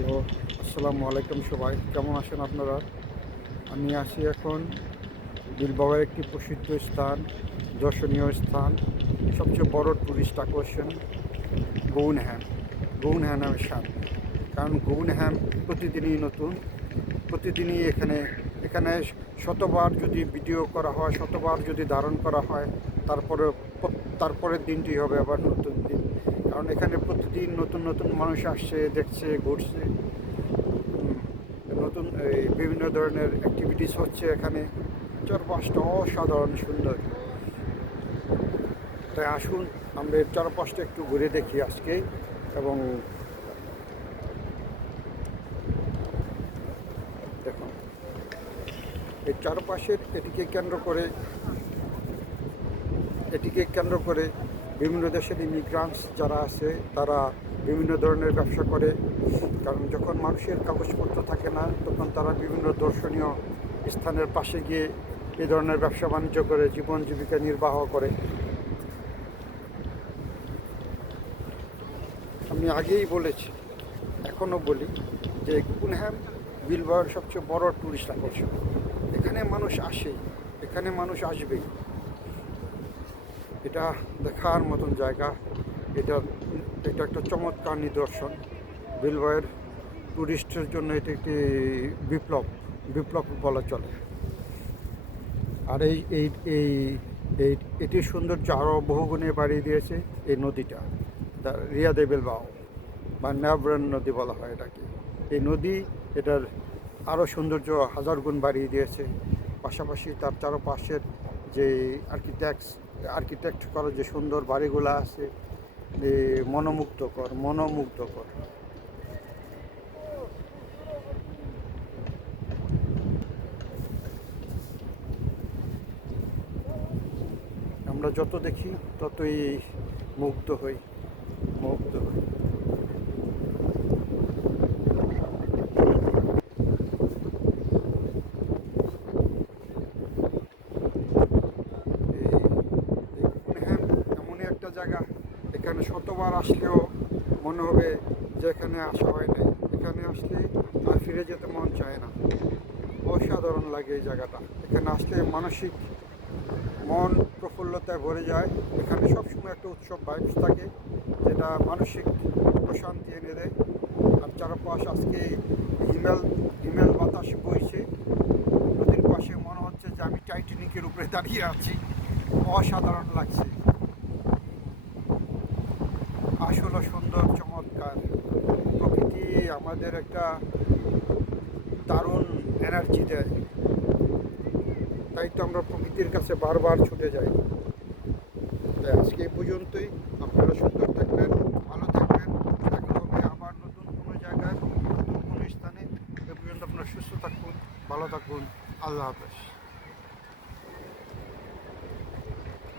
Hello, আসসালামু আলাইকুম সবাই, কেমন আছেন আপনারা? আমি আছি এখন বিলবাওয়ের একটি প্রসিদ্ধ স্থান, দর্শনীয় স্থান, সবচেয়ে বড় টুরিস্ট আকর্ষণ গউনহ্যামের সামনে। কারণ গউনহ্যাম প্রতিদিনই নতুন, প্রতিদিনই এখানে শতবার যদি ভিডিও করা হয়, শতবার যদি ধারণ করা হয়, তারপরে তারপরের দিনটি হবে আবার নতুন দিন। কারণ এখানে প্রতিদিন নতুন নতুন মানুষ আসছে, দেখছে, ঘুরছে, নতুন বিভিন্ন ধরনের অ্যাক্টিভিটিস হচ্ছে এখানে। চারপাশটা অসাধারণ সুন্দর। তাই আসুন আমরা এর চারপাশটা একটু ঘুরে দেখি আজকে। এবং দেখুন এই চারপাশের এটিকে কেন্দ্র করে বিভিন্ন দেশের ইমিগ্রান্টস যারা আছে তারা বিভিন্ন ধরনের ব্যবসা করে। কারণ যখন মানুষের কাগজপত্র থাকে না, তখন তারা বিভিন্ন দর্শনীয় স্থানের পাশে গিয়ে এই ধরনের ব্যবসা বাণিজ্য করে জীবন জীবিকা নির্বাহ করে। আমি আগেই বলেছি, এখনও বলি যে গউনহ্যাম বিলবাওয়ের সবচেয়ে বড় টুরিস্ট আকর্ষণ। এখানে মানুষ আসেই, এখানে মানুষ আসবেই। এটা দেখার মতন জায়গা। এটা এটা একটা চমৎকার নিদর্শন। বিলবাওয়ের টুরিস্টের জন্য এটি একটি বিপ্লব বিপ্লব বলা চলে। আর এই এই এই এই এটির সৌন্দর্য আরও বহুগুণে বাড়িয়ে দিয়েছে এই নদীটা, দ্য রিয়া দে বিলবাও বা নেভরেন নদী বলা হয় এটাকে। এই নদী এটার আরও সৌন্দর্য হাজার গুণ বাড়িয়ে দিয়েছে। পাশাপাশি তার চারপাশের যে আর্কিটেক্ট করা যে সুন্দর বাড়িগুলো আছে, মনোমুগ্ধকর। আমরা যত দেখি ততই মুগ্ধ হই। মুগ্ধ হই। গউনহ্যাম এমনই একটা জায়গা, এখানে শতবার আসলেও মনে হবে যে এখানে আসা হয় নাই। এখানে আসলে আর ফিরে যেতে মন চায় না। অসাধারণ লাগে এই জায়গাটা। এখানে আসলে মানসিক মন প্রফুল্লতায় ভরে যায়। এখানে সবসময় একটা উৎসব ভাইবস থাকে, যেটা মানসিক প্রশান্তি এনে দেয়। আর চারপাশ আজকে হিমেল হিমেল বাতাস বইছে। নদীর পাশে মনে হচ্ছে যে আমি টাইটানিকের উপরে দাঁড়িয়ে আছি। অসাধারণ লাগছে, আসলে সুন্দর, চমৎকার। প্রকৃতি আমাদের একটা দারুণ এনার্জি দেয়। তাই তো আমরা প্রকৃতির কাছে বারবার ছুটে যাই। তাই আজকে এই পর্যন্তই। আপনারা সুন্দর থাকবেন, ভালো থাকবেন। দেখা হবে আবার নতুন কোনো জায়গায়, নতুন কোনো স্থানে। এ পর্যন্ত আপনারা সুস্থ থাকুন, ভালো থাকুন। আল্লাহ হাফেজ।